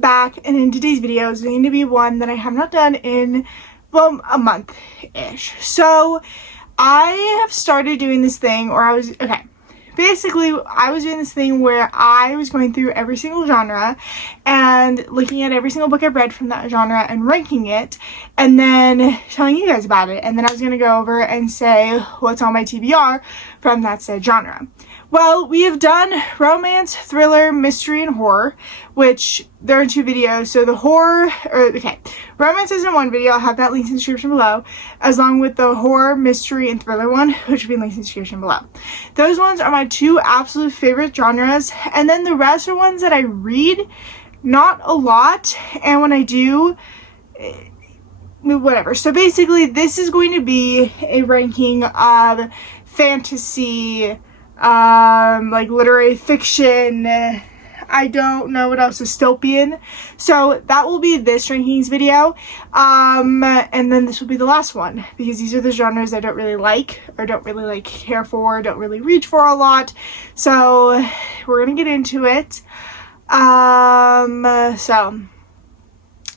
back, and in today's video is going to be one that I have not done in, well, a month-ish. So I have started doing this thing, basically I was doing this thing where I was going through every single genre and looking at every single book I've read from that genre and ranking it, and then telling you guys about it. And then I was going to go over and say what's on my TBR from that said genre. Well, we have done romance, thriller, mystery, and horror, which there are 2 videos. So the romance is in one video. I'll have that linked in the description below, as long with the horror, mystery, and thriller one, which will be linked in the description below. Those ones are my 2 absolute favorite genres, and then the rest are ones that I read, not a lot, and when I do, whatever. So basically, this is going to be a ranking of fantasy, like literary fiction, I don't know what else, dystopian. So that will be this rankings video, and then this will be the last one, because these are the genres I don't really like, or don't really like care for, don't really reach for a lot. So we're gonna get into it. So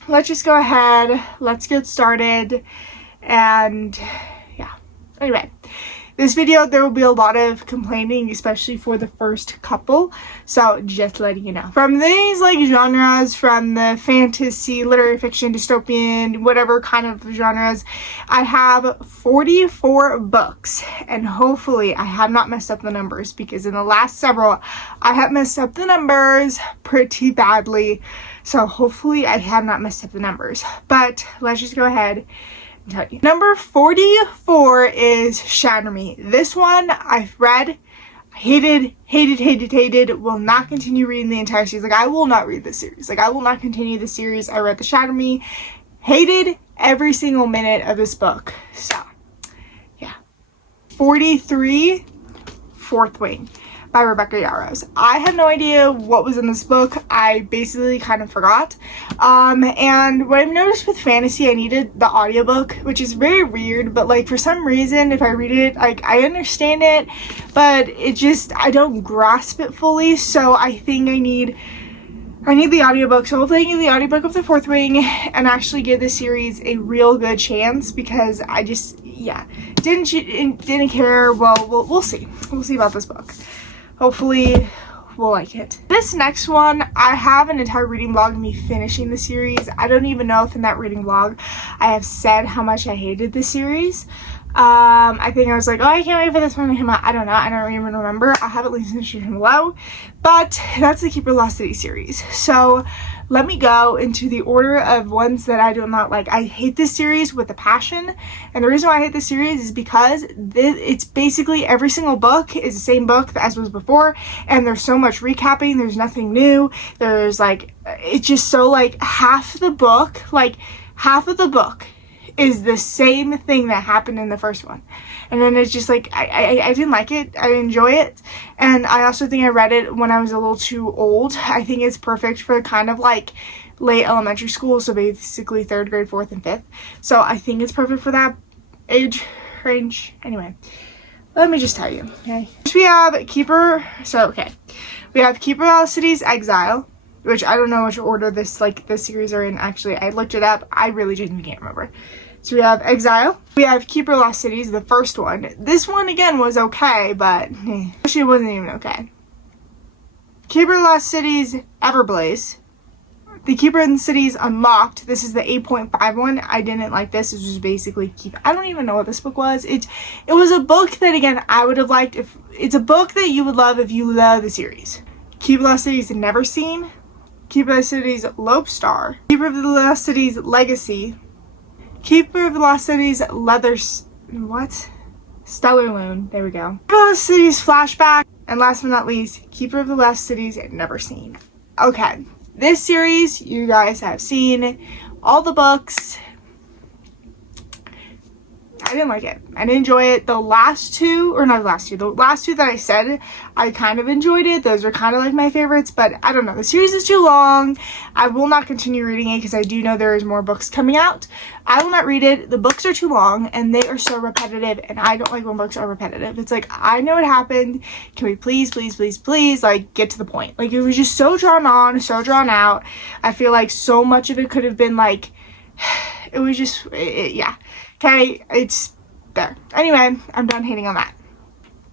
let's just go ahead, let's get started, and yeah, anyway. This video, there will be a lot of complaining, especially for the first couple, so just letting you know. From these like genres, from the fantasy, literary fiction, dystopian, whatever kind of genres, I have 44 books, and hopefully I have not messed up the numbers, because in the last several, I have messed up the numbers pretty badly, so hopefully I have not messed up the numbers. But let's just go ahead. Number 44 is Shatter Me. This one I've read, hated, will not continue reading the entire series. Like, I will not read this series. Like, I will not continue the series. I read the Shatter Me, hated every single minute of this book. So, yeah. 43, Fourth Wing by Rebecca Yarros. I have no idea what was in this book. I basically kind of forgot. And what I've noticed with fantasy, I needed the audiobook, which is very weird, but like for some reason, if I read it, like I understand it, but it just, I don't grasp it fully. So I think I need the audiobook. So hopefully I can get the audiobook of the Fourth Wing and actually give this series a real good chance, because I just, yeah, didn't care. Well, we'll see. We'll see about this book. Hopefully we'll like it. This next one, I have an entire reading vlog of me finishing the series. I don't even know if in that reading vlog I have said how much I hated this series. I think I was like, oh, I can't wait for this one to come out. I don't know. I don't even remember. I'll have it linked in the description below. But that's the Keeper of the Lost City series. So let me go into the order of ones that I do not like. I hate this series with a passion. And the reason why I hate this series is because it's basically every single book is the same book as was before. And there's so much recapping. There's nothing new. There's like, it's just so like half of the book is the same thing that happened in the first one. And then it's just like, I didn't like it. I didn't enjoy it. And I also think I read it when I was a little too old. I think it's perfect for kind of like late elementary school. So basically 3rd grade, 4th, and 5th. So I think it's perfect for that age range. Anyway, let me just tell you, okay? First we have Keeper. We have Keeper of the City's Exile, which I don't know which order this series are in. Actually, I looked it up. I really genuinely can't remember. So we have Exile. We have Keeper of Lost Cities, the first one. This one, again, was okay, but actually it wasn't even okay. Keeper of Lost Cities, Everblaze. The Keeper of the Cities Unlocked. This is the 8.5 one. I didn't like this. This was basically I don't even know what this book was. It was a book that, again, I would have liked if... It's a book that you would love if you love the series. Keeper of the Lost Cities Never Seen. Keeper of the Cities Lopestar. Keeper of the Lost Cities Legacy. Keeper of the Lost Cities Stellar Loon. There we go. Keeper of the Lost Cities Flashback. And last but not least, Keeper of the Lost Cities Never Seen. Okay, this series you guys have seen all the books. didn't like it. I didn't enjoy it. The last two that I said, I kind of enjoyed it. Those are kind of like my favorites, but I don't know. The series is too long. I will not continue reading it because I do know there is more books coming out. I will not read it. The books are too long and they are so repetitive, and I don't like when books are repetitive. It's like, I know what happened. Can we please, like, get to the point? Like, it was just so drawn on, so drawn out. I feel like so much of it could have been like, it was just, yeah. Okay, it's there. Anyway, I'm done hating on that.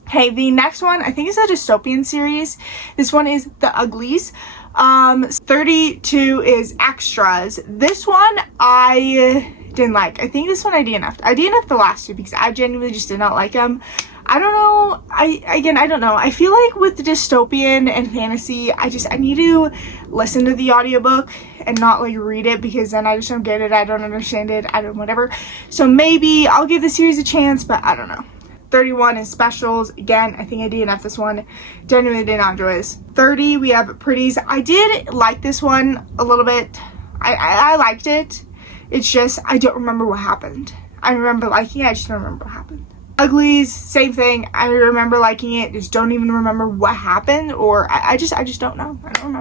Okay, the next one, I think it's a dystopian series. This one is The Uglies. 32 is Extras. This one I didn't like. I think this one I DNF'd. I DNF'd the last two because I genuinely just did not like them. I don't know. I don't know. I feel like with dystopian and fantasy, I need to listen to the audiobook and not like read it, because then I just don't get it. I don't understand it. I don't whatever. So maybe I'll give the series a chance, but I don't know. 31 is Specials. Again, I think I DNF'd this one. Genuinely did not enjoy this. 30, we have Pretties. I did like this one a little bit. I liked it. It's just, I don't remember what happened. I remember liking it. I just don't remember what happened. Uglies, same thing. I remember liking it. Just don't even remember what happened, or I just don't know. I don't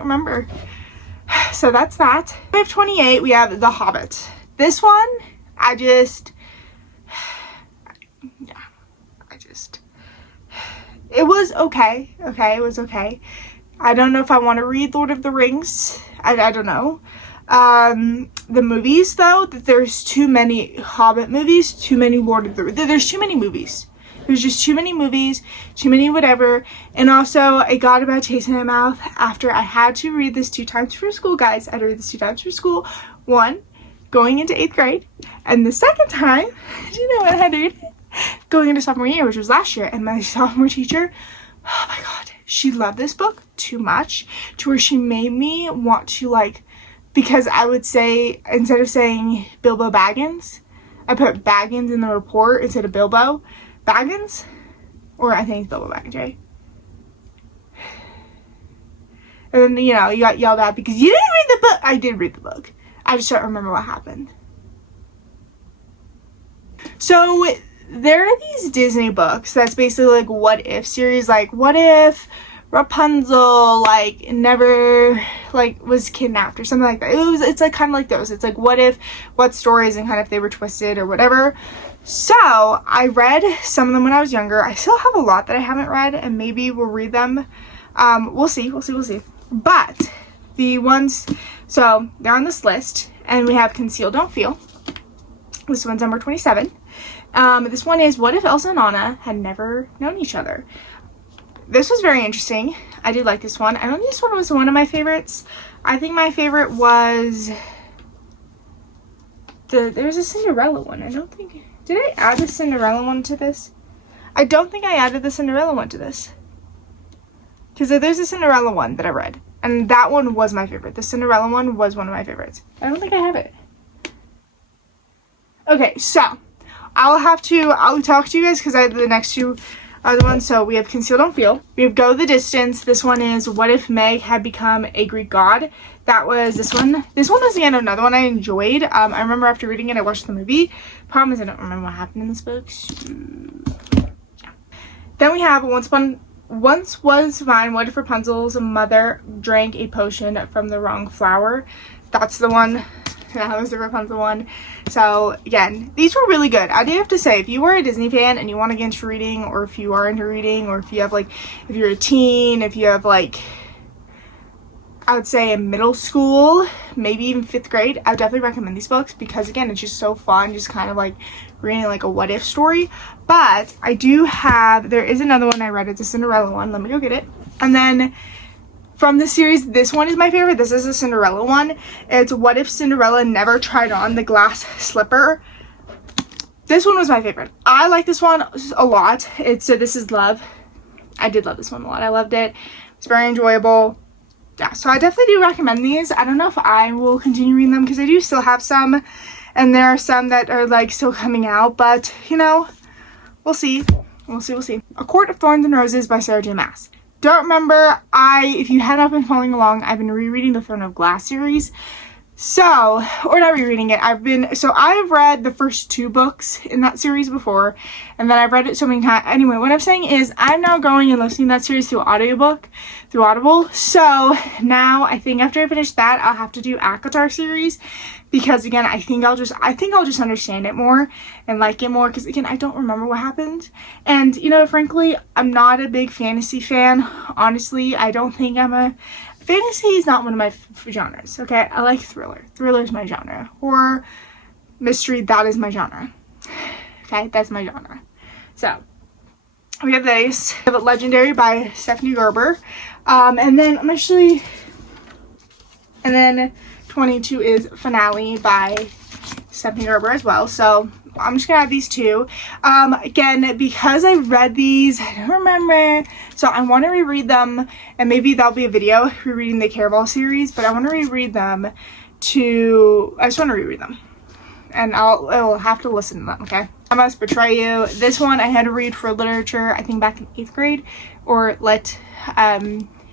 remember. So that's that. We have 28. We have The Hobbit. This one, it was okay. Okay, it was okay. I don't know if I want to read Lord of the Rings. I don't know. The movies, though, that there's too many Hobbit movies, too many Lord of the Rings. There's too many movies. There's just too many movies, too many whatever. And also, I got about taste in my mouth after I had to read this 2 times for school, guys. I had to read this 2 times for school. One, going into 8th grade. And the second time, do you know what I had to read? Going into sophomore year, which was last year. And my sophomore teacher, oh my god, she loved this book too much to where she made me want to, like, because I would say, instead of saying Bilbo Baggins, I put Baggins in the report instead of Bilbo Baggins. Or I think it's Bilbo Baggins, right? And then, you know, you got yelled at because you didn't read the book. I did read the book. I just don't remember what happened. So there are these Disney books that's basically like what if series. Like, what if Rapunzel like never like was kidnapped or something like that. It's like kind of like those. It's like what stories and kind of if they were twisted or whatever. So I read some of them when I was younger. I still have a lot that I haven't read, and maybe we'll read them. We'll see. But the ones, so they're on this list, and we have Conceal Don't Feel. This one's number 27. This one is What If Elsa and Anna Had Never Known Each Other. This was very interesting. I did like this one. I don't think this one was one of my favorites. I think my favorite was there's a Cinderella one. I don't think, did I add the Cinderella one to this? I don't think I added the Cinderella one to this. Because there's a Cinderella one that I read, and that one was my favorite. The Cinderella one was one of my favorites. I don't think I have it. Okay, so I'll talk to you guys because I have the next two other ones. So we have Conceal Don't Feel. We have Go the Distance. This one is What If Meg Had Become a Greek God. That was this one. This one was again another one I enjoyed. I remember after reading it, I watched the movie. Problem is I don't remember what happened in this book. So, yeah. Then we have Once Was Mine. What if Rapunzel's mother drank a potion from the wrong flower? That's the one. That was the Rapunzel one. So again, these were really good. I do have to say, if you are a Disney fan and you want to get into reading, or if you are into reading, or if you have like, if you're a teen, if you have like, I would say in middle school, maybe even 5th grade, I would definitely recommend these books because again, it's just so fun, just kind of like reading like a what if story. But I do have, there is another one I read. It's a Cinderella one. Let me go get it. And then from the series, this one is my favorite. This is a Cinderella one. It's What If Cinderella Never Tried On the Glass Slipper. This one was my favorite. I like this one a lot. So This Is Love. I did love this one a lot. I loved it. It's very enjoyable. Yeah, so I definitely do recommend these. I don't know if I will continue reading them because I do still have some. And there are some that are like still coming out. But, you know, we'll see. We'll see. A Court of Thorns and Roses by Sarah J. Maas. Don't remember, if you had not been following along, I've been rereading the Throne of Glass series. So, or not rereading it, I've read the first 2 books in that series before, and then I've read it so many times. Anyway, what I'm saying is I'm now going and listening to that series through Audible. So now I think after I finish that, I'll have to do ACOTAR series, because again, I think I'll just understand it more and like it more, because again, I don't remember what happened. And you know, frankly, I'm not a big fantasy fan. Honestly, I don't think fantasy is not one of my genres, okay? I like thriller. Thriller is my genre. Horror, mystery, that is my genre. Okay, that's my genre. So, we have this. We have it Legendary by Stephanie Gerber. And then 22 is Finale by Stephanie Gerber as well. So, I'm just gonna have these 2. Again, because I read these, I don't remember, so I want to reread them, and maybe that'll be a video rereading the Caraval series, but I want to reread them I just want to reread them, and I'll have to listen to them, okay? I Must Betray You. This one I had to read for literature, I think back in 8th grade, or lit.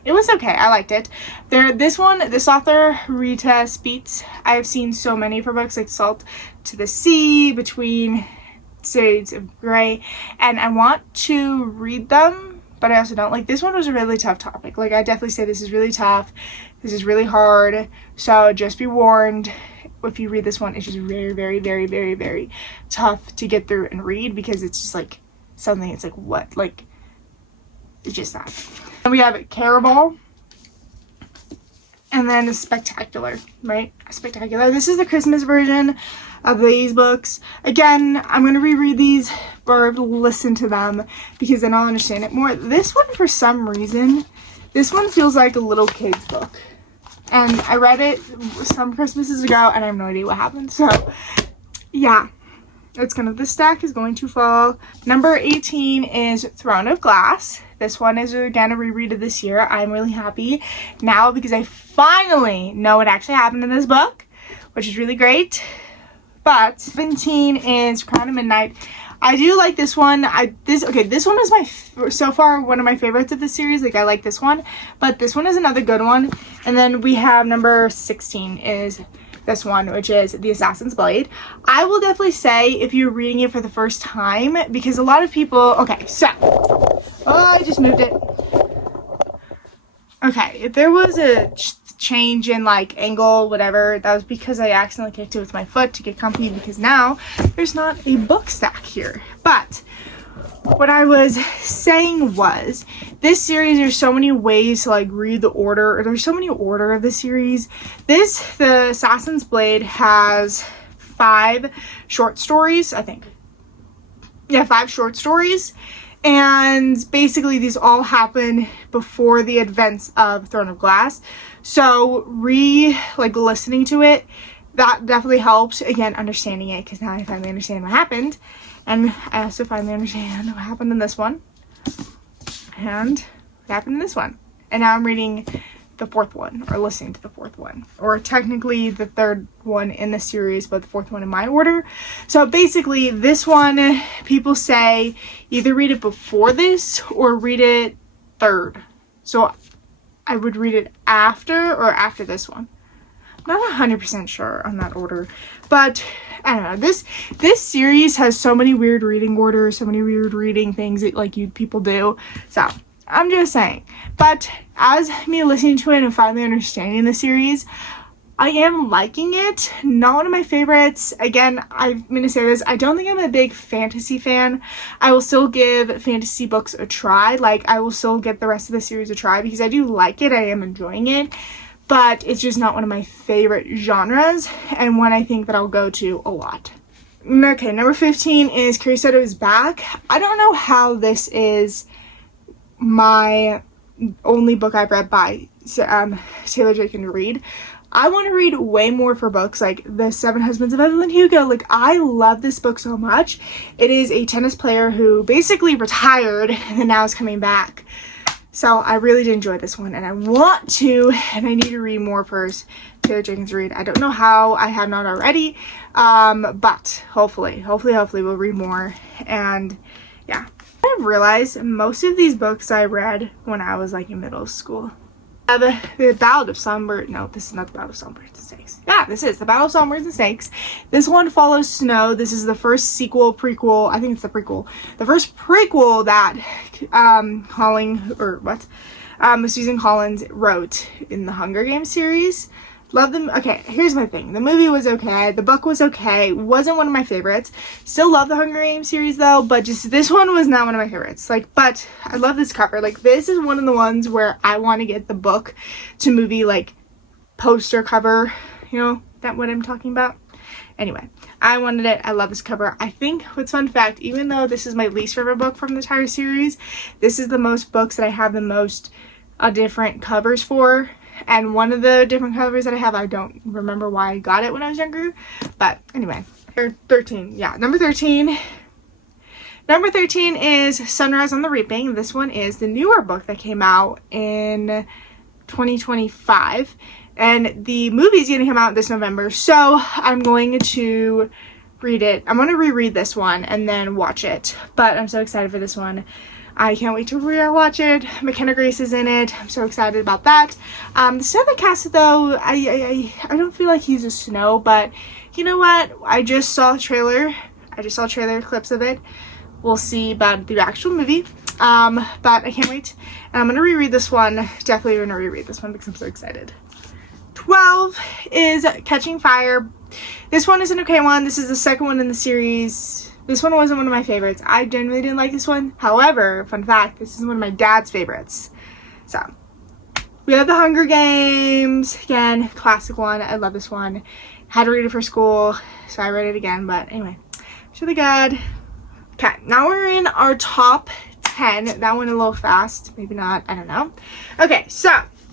It was okay. I liked it. This author, Rita Speets, I've seen so many of her books, like Salt to the Sea, Between Shades of Grey, and I want to read them, but I also don't. Like, this one was a really tough topic. Like, I definitely say this is really tough. This is really hard. So just be warned. If you read this one, it's just very, very, very, very, very tough to get through and read, because it's just like something, it's like, what? Like, it's just that. And we have Caraval, and then Spectacular, right? Spectacular. This is the Christmas version of these books. Again, I'm going to reread these or listen to them, because then I'll understand it more. This one, for some reason, this one feels like a little kid's book. And I read it some Christmases ago, and I have no idea what happened. So, yeah. This stack is going to fall. Number 18 is Throne of Glass. This one is, again, a reread of this year. I'm really happy now, because I finally know what actually happened in this book, which is really great. But 17 is Crown of Midnight. I do like this one. This one is so far one of my favorites of the series. Like, I like this one, but this one is another good one. And then we have number 16 is this one, which is The Assassin's Blade. I will definitely say, if you're reading it for the first time, because a lot of people, okay, so, I just moved it. Okay, if there was a change in like angle, whatever, that was because I accidentally kicked it with my foot to get comfy, because now there's not a book stack here. But what I was saying was, this series, there's so many ways to like read the order, or there's so many order of the series. The Assassin's Blade has 5 short stories, I think. Yeah, 5 short stories. And basically these all happen before the events of Throne of Glass. So listening to it, that definitely helped. Again, understanding it, because now I finally understand what happened. And I also finally understand what happened in this one. And what happened in this one. And now I'm reading the 4th one, or listening to the 4th one. Or technically the 3rd one in the series, but the 4th one in my order. So basically, this one, people say either read it before this or read it 3rd. So I would read it after or after this one. I'm not 100% sure on that order, but I don't know. This series has so many weird reading orders, so many weird reading things that like people do. So I'm just saying. But as me listening to it and finally understanding the series, I am liking it. Not one of my favorites. Again, I'm going to say this. I don't think I'm a big fantasy fan. I will still give fantasy books a try. Like, I will still give the rest of the series a try, because I do like it. I am enjoying it. But it's just not one of my favorite genres, and one I think that I'll go to a lot. Okay, number 15 is Carrie Said It Was Back. I don't know how this is my only book I've read by Taylor Jenkins Reid. I want to read way more for books like The 7 Husbands of Evelyn Hugo. Like, I love this book so much. It is a tennis player who basically retired and now is coming back. So I really did enjoy this one, and I want to, and I need to read more first. Taylor Jenkins Reid. I don't know how I have not already, but hopefully we'll read more. And yeah, I've realized most of these books I read when I was like in middle school. The Ballad of Songbirds. No, this is not the Ballad of Songbirds and Snakes. Yeah, this is the Ballad of Songbirds and Snakes. This one follows Snow. This is the first prequel. I think it's the prequel. The first prequel that Susan Collins wrote in the Hunger Games series. Love them. Okay, here's my thing. The movie was okay. The book was okay. Wasn't one of my favorites. Still love the Hunger Games series though, but just this one was not one of my favorites. Like, but I love this cover. Like, this is one of the ones where I want to get the book to movie, like, poster cover. You know, that what I'm talking about? Anyway, I wanted it. I love this cover. I think, what's fun fact, even though this is my least favorite book from the entire series, this is the most books that I have the most different covers for. And one of the different covers that I have, I don't remember why I got it when I was younger. But anyway, 13. Yeah, number 13. Number 13 is Sunrise on the Reaping. This one is the newer book that came out in 2025. And the movie's going to come out this November. So I'm going to read it. I'm going to reread this one and then watch it. But I'm so excited for this one. I can't wait to rewatch it. McKenna Grace is in it. I'm so excited about that. The Snow cast though, I don't feel like he's a Snow, but you know what? I just saw a trailer. Clips of it. We'll see about the actual movie. But I can't wait. And I'm gonna reread this one. Definitely gonna reread this one because I'm so excited. 12 is Catching Fire. This one is an okay one. This is the second one in the series. This one wasn't one of my favorites. I genuinely didn't like this one. However, fun fact, this is one of my dad's favorites. So, we have the Hunger Games. Again, classic one. I love this one. Had to read it for school, so I read it again. But anyway, it's really good. Okay, now we're in our top 10. That went a little fast. Maybe not. I don't know. Okay, so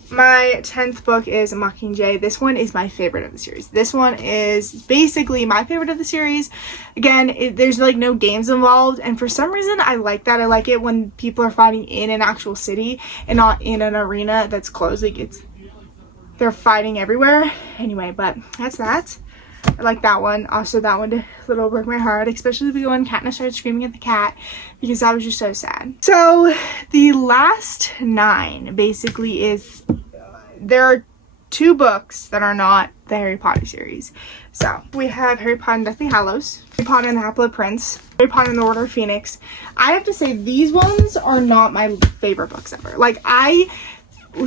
my 10th book is Mockingjay. This one is my favorite of the series. This one is basically my favorite of the series. Again, there's like no games involved, and for some reason I like that. I like it when people are fighting in an actual city and not in an arena that's closed. Like, they're fighting everywhere. Anyway, but that's that. I like that one. Also, that one a little broke my heart, especially when Katniss started screaming at the cat, because that was just so sad. So the last 9 basically is, there are 2 books that are not the Harry Potter series. So we have Harry Potter and Deathly Hallows, Harry Potter and the Half-Blood Prince, Harry Potter and the Order of Phoenix. I have to say, these ones are not my favorite books ever. Like, I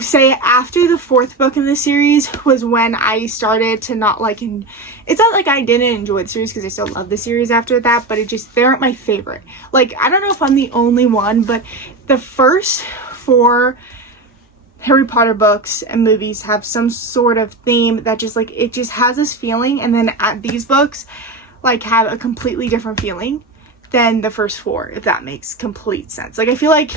say after the 4th book in the series was when I started to not like, and it's not like I didn't enjoy the series because I still love the series after that, but they aren't my favorite. Like, I don't know if I'm the only one, but the first 4 Harry Potter books and movies have some sort of theme that just like, it just has this feeling, and then these books like have a completely different feeling than the first 4, if that makes complete sense. Like, I feel like,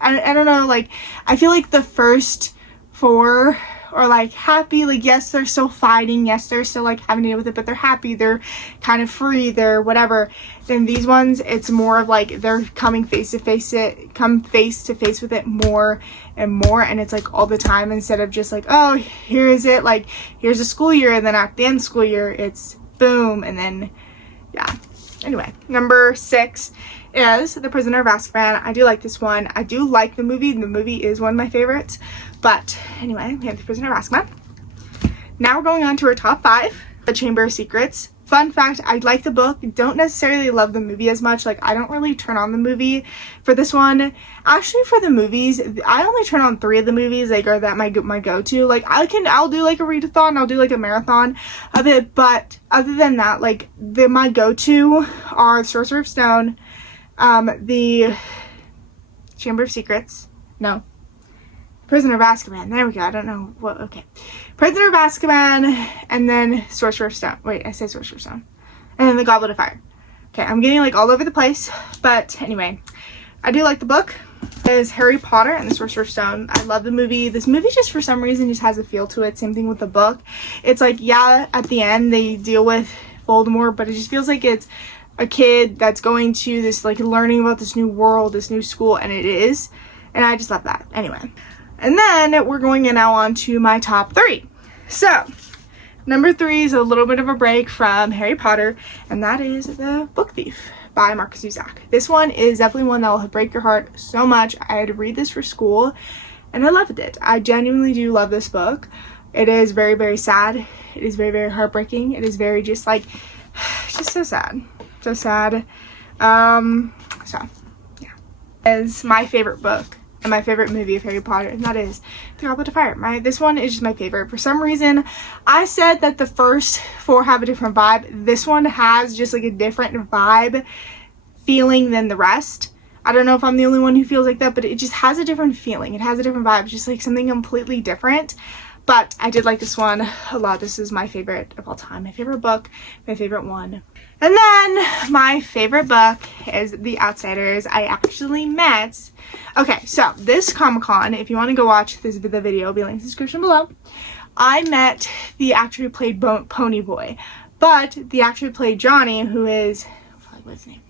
I don't know, like, I feel like the first 4 are like happy, like, yes, they're still fighting, yes, they're still like having to deal with it, but they're happy, they're kind of free, they're whatever. Then these ones, it's more of like they're coming face to face with it more and more, and it's like all the time, instead of just like, oh, here is it, like, here's a school year, and then at the end of the school year it's boom, and then yeah. Anyway, number 6 is The Prisoner of Azkaban. I do like this one. I do like the movie. The movie is one of my favorites. But anyway, we have The Prisoner of Azkaban. Now we're going on to our top 5. The Chamber of Secrets. Fun fact, I like the book. Don't necessarily love the movie as much. Like, I don't really turn on the movie for this one. Actually, for the movies, I only turn on 3 of the movies. Like, are that my go-to. Like, I'll do like a readathon. I'll do like a marathon of it. But other than that, like, my go-to are Sorcerer's Stone, the Chamber of Secrets. No. Prisoner of Azkaban. There we go. I don't know what. Okay. Prisoner of Azkaban, and then Sorcerer's Stone. Wait, I said Sorcerer's Stone. And then the Goblet of Fire. Okay, I'm getting like all over the place. But anyway, I do like the book. It is Harry Potter and the Sorcerer's Stone. I love the movie. This movie just for some reason just has a feel to it. Same thing with the book. It's like, yeah, at the end they deal with Voldemort, but it just feels like it's a kid that's going to this, like, learning about this new world, this new school, and it is. And I just love that. Anyway. And then we're going now on to my top 3. So, number 3 is a little bit of a break from Harry Potter, and that is The Book Thief by Marcus Zusak. This one is definitely one that will break your heart so much. I had to read this for school, and I loved it. I genuinely do love this book. It is very, very sad. It is very, very heartbreaking. It is very just like, just so sad. So sad. So, yeah. Is my favorite book and my favorite movie of Harry Potter, and that is The Goblet of Fire. This one is just my favorite. For some reason, I said that the first 4 have a different vibe. This one has just like a different vibe feeling than the rest. I don't know if I'm the only one who feels like that, but it just has a different feeling. It has a different vibe, just like something completely different. But I did like this one a lot. This is my favorite of all time. My favorite book, my favorite one. And then my favorite book is The Outsiders. I actually met... Okay, so this Comic-Con, if you want to go watch the video, it'll be linked in the description below. I met the actor who played Pony Boy. But the actor who played Johnny, who is... What's his name?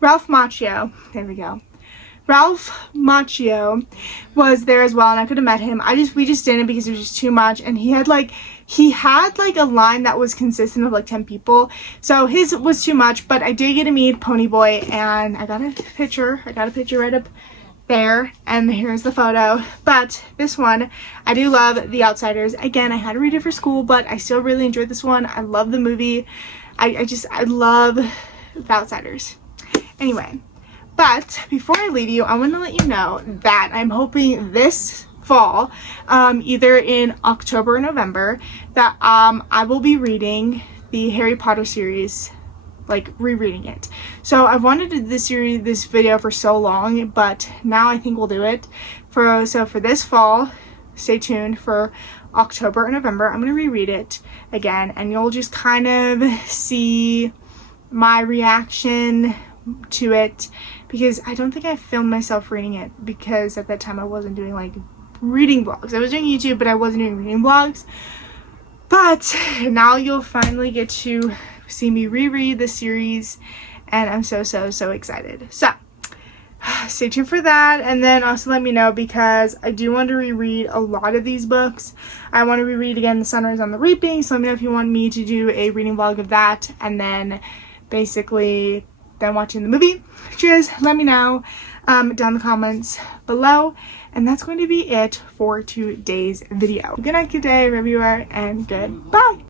Ralph Macchio. There we go. Ralph Macchio was there as well, and I could have met him. We just didn't because it was just too much, and he had like a line that was consistent of like 10 people, so his was too much. But I did get to meet Pony Boy, and I got a picture right up there, and here's the photo. But this one, I do love The Outsiders. Again, I had to read it for school, but I still really enjoyed this one. I love the movie. I love The Outsiders. Anyway, but before I leave you, I want to let you know that I'm hoping this fall, either in October or November, that I will be reading the Harry Potter series, like rereading it. So I've wanted to do this video for so long, but now I think we'll do it. So for this fall, stay tuned for October or November. I'm going to reread it again, and you'll just kind of see my reaction to it, because I don't think I filmed myself reading it, because at that time I wasn't doing like reading vlogs. I was doing YouTube, but I wasn't doing reading vlogs. But now you'll finally get to see me reread the series, and I'm so excited. So stay tuned for that, and then also let me know, because I do want to reread a lot of these books. I want to reread again The Sunrise on the Reaping, so let me know if you want me to do a reading vlog of that, and then basically then watching the movie. Just let me know down in the comments below, and that's going to be it for today's video. Good night, good day, wherever you are, and goodbye.